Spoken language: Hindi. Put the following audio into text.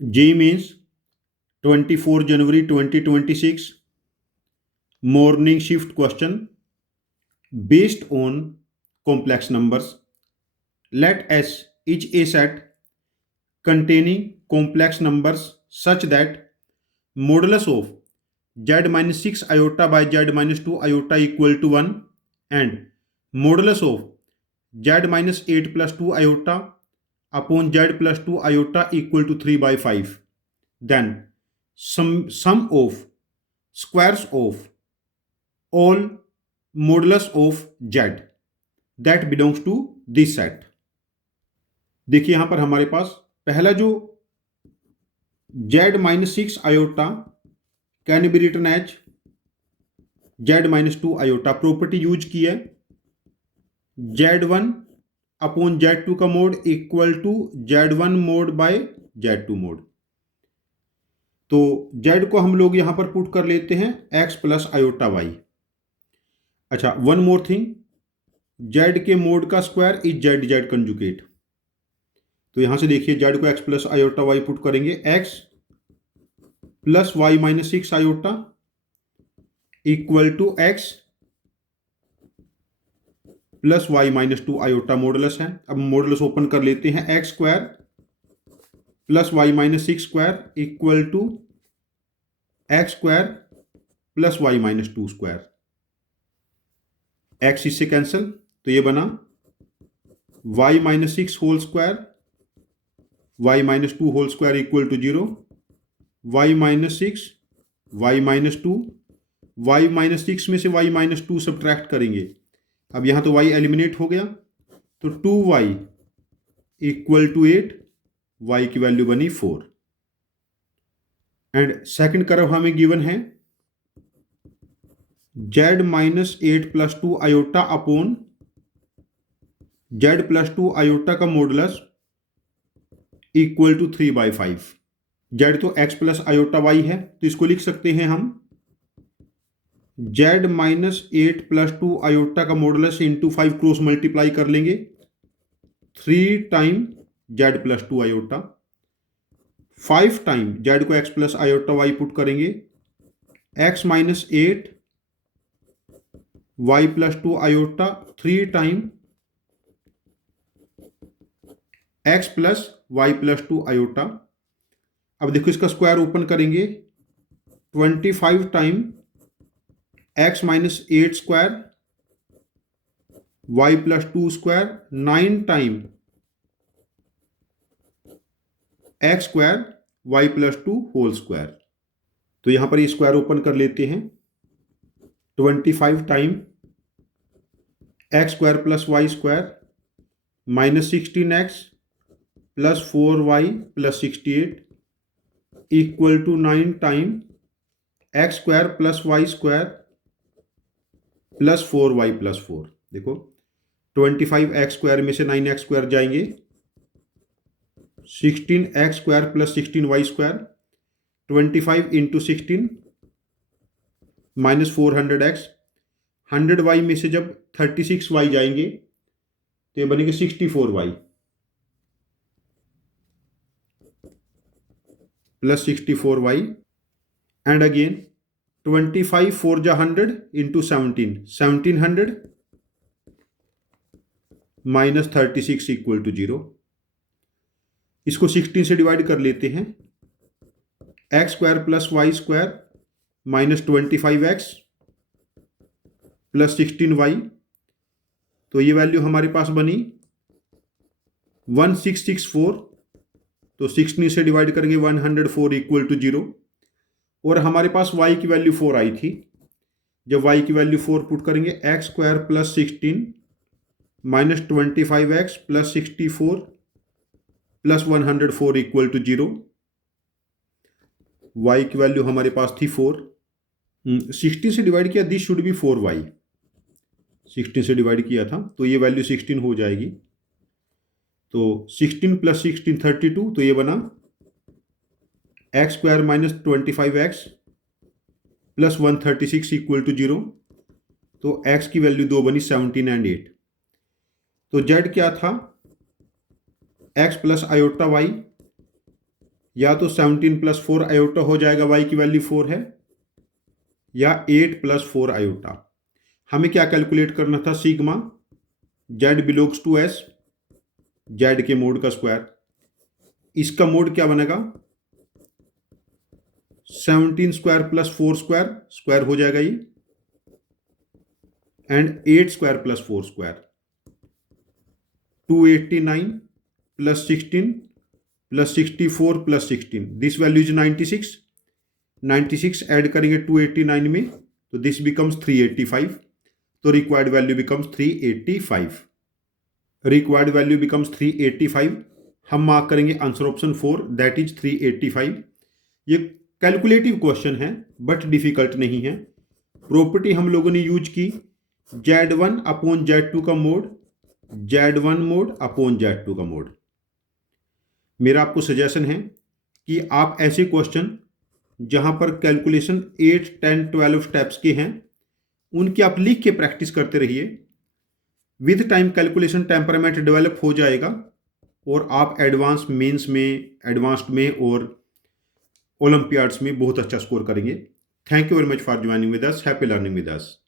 जेईई मेंस 24 जनवरी 2026 morning shift question based on complex numbers. Let S is a set containing complex numbers such that modulus of z minus 6 iota by z minus 2 iota equal to 1 and modulus of z minus 8 plus 2 iota upon z plus 2 iota equal to 3 by 5. Then sum of squares of all modulus of z that belongs to this set. देखिए यहां पर हमारे पास पहला जो z minus 6 iota can be written as z minus 2 iota property use की है z1 अपॉन z2 का mod equal to z1 mod by z2 mod. तो z को हम लोग यहां पर पुट कर लेते हैं x प्लस आयोटा y। अच्छा, वन मोर थिंग, z के मोड का स्क्वायर इज z कंजुगेट। तो यहां से देखिए z को x plus iota y put करेंगे, x plus y minus 6 iota equal to x plus y minus 2 iota modulus है। अब मॉडुलस ओपन कर लेते हैं, x square plus y minus 6 square equal to x square plus y minus 2 square. x इससे कैंसिल, तो ये बना y minus 6 whole square y minus 2 whole square equal to 0, y minus 6 y minus 2, y minus 6 में से y माइनस 2 सब्ट्रैक्ट करेंगे। अब यहां तो y एलिमिनेट हो गया, तो 2y इक्वल टू 8, y की वैल्यू बनी 4। एंड सेकंड कर्व हमें गिवन है z minus 8 plus 2 iota upon z plus 2 iota का modulus equal to 3 by 5। z तो x प्लस आयोटा y है, तो इसको लिख सकते हैं हम z माइनस 8 प्लस 2 आयोटा का मॉडुलस इंटू 5 क्रॉस मल्टीप्लाई कर लेंगे, 3 time z plus 2 iota, 5 time z को x plus iota y put करेंगे, x minus 8 y plus 2 iota 3 time x plus y plus 2 iota. अब देखो इसका स्क्वायर ओपन करेंगे, 25 time x minus 8 square y plus 2 square 9 time x square y plus 2 whole square. तो यहां पर ये स्क्वायर ओपन कर लेते हैं, 25 time x square plus y square minus 16x plus 4y plus 68 equal to 9 time x square plus y square plus 4y plus 4। देखो 25x स्क्वायर में से 9x स्क्वायर जाएंगे, 16x square plus 16y square, 25 into 16 minus 400x, 100y में से जब 36y जाएंगे तो ये बनेंगे 64y plus 64y। And again 25 4 जा 100 इंटू 1700 माइनस 36 इक्वल टू 0। इसको 16 से डिवाइड कर लेते हैं, X square plus Y square minus 25x plus 16y, तो ये वैल्यू हमारे पास बनी 1664। तो 16 से डिवाइड करेंगे 104 इक्वल टू 0, और हमारे पास y की वैल्यू 4 आई थी। जब y की वैल्यू 4 पुट करेंगे, X square plus 16 minus 25x plus 64 plus 104 equal to 0। y की वैल्यू हमारे पास थी 4, 16 से डिवाइड किया, दिस शुड बी 4y, 16 से डिवाइड किया था तो ये वैल्यू 16 हो जाएगी। तो 16 प्लस 16 32, तो ये बना X square minus 25x plus 136 equal to 0। तो x की वैल्यू 2 बनी, 17 एंड 8। तो z क्या था, x प्लस आयोटा y या तो 17 प्लस 4 आयोटा हो जाएगा, y की वैल्यू 4 है, या 8 प्लस 4 आयोटा। हमें क्या कैलकुलेट करना था, sigma z belongs to s, z के मोड का स्क्वायर। इसका मोड क्या बनेगा, 17 स्क्वायर प्लस 4 स्क्वायर, स्क्वायर हो जाएगा ये, and 8 square plus 4 square, 289 plus 16 plus 64 plus 16, this value is 96। 96 add करेंगे 289 में तो दिस बिकम्स 385, तो required value becomes 385। Required value becomes 385। हम मार्क करेंगे आंसर ऑप्शन 4, दैट इज 385। ये कैलकुलेटिव क्वेश्चन है बट डिफिकल्ट नहीं है। प्रॉपर्टी हम लोगों ने यूज की Z1 अपॉन Z2 का mode, Z1 mode upon Z2 का मोड। मेरा आपको सजेशन है कि आप ऐसे क्वेश्चन जहां पर कैलकुलेशन 8, 10, 12 स्टेप्स के हैं उनकी आप लिख के प्रैक्टिस करते रहिए। With time calculation temperament develop हो जाएगा और आप एडवांस मेंस में, एडवांस्ड में और ओलंपियाड्स में बहुत अच्छा स्कोर करेंगे। Thank you very much for joining with us. Happy learning with us.